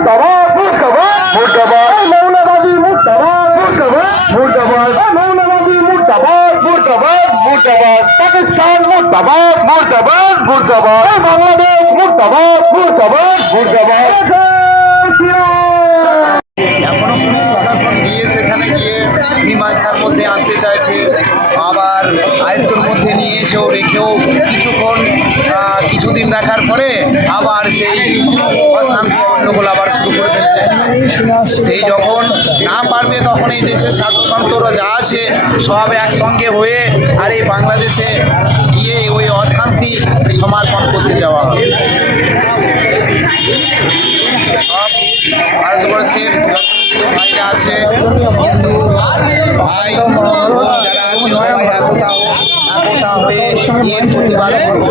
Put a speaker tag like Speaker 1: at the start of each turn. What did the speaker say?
Speaker 1: মুর্দাবাদ মুর্দাবাদ। মৌলবাদী মুর্দাবাদ মুর্দাবাদ। মৌলবাদী মুর্দাবাদ মুর্দাবাদ। মুর্দাবাদ। পাকিস্তান মুর্দাবাদ মুর্দাবাদ। মুর্দাবাদ। বাংলাদেশ মুর্দাবাদ মুর্দাবাদ। মুর্দাবাদ।
Speaker 2: এখনও পুলিশ প্রশাসন গিয়ে সেখানে গিয়ে মীমাংসার মধ্যে আনতে চাইছে। আবার আয়ত্তর মধ্যে নিয়ে এসেও রেখেও কিছুক্ষণ কিছুদিন রাখার এই যখন না পারবে তখন এই দেশের সাধু সন্তরা যা আছে সব একসঙ্গে হয়ে আর এই বাংলাদেশে গিয়ে ওই অশান্তি সমাধান করতে যাওয়া হবে সব ভারতবর্ষের ভাইরা আছে, হিন্দু, ভাই যারা আছে, সবাই একতা একতা হয়ে এর প্রতিবাদ করব।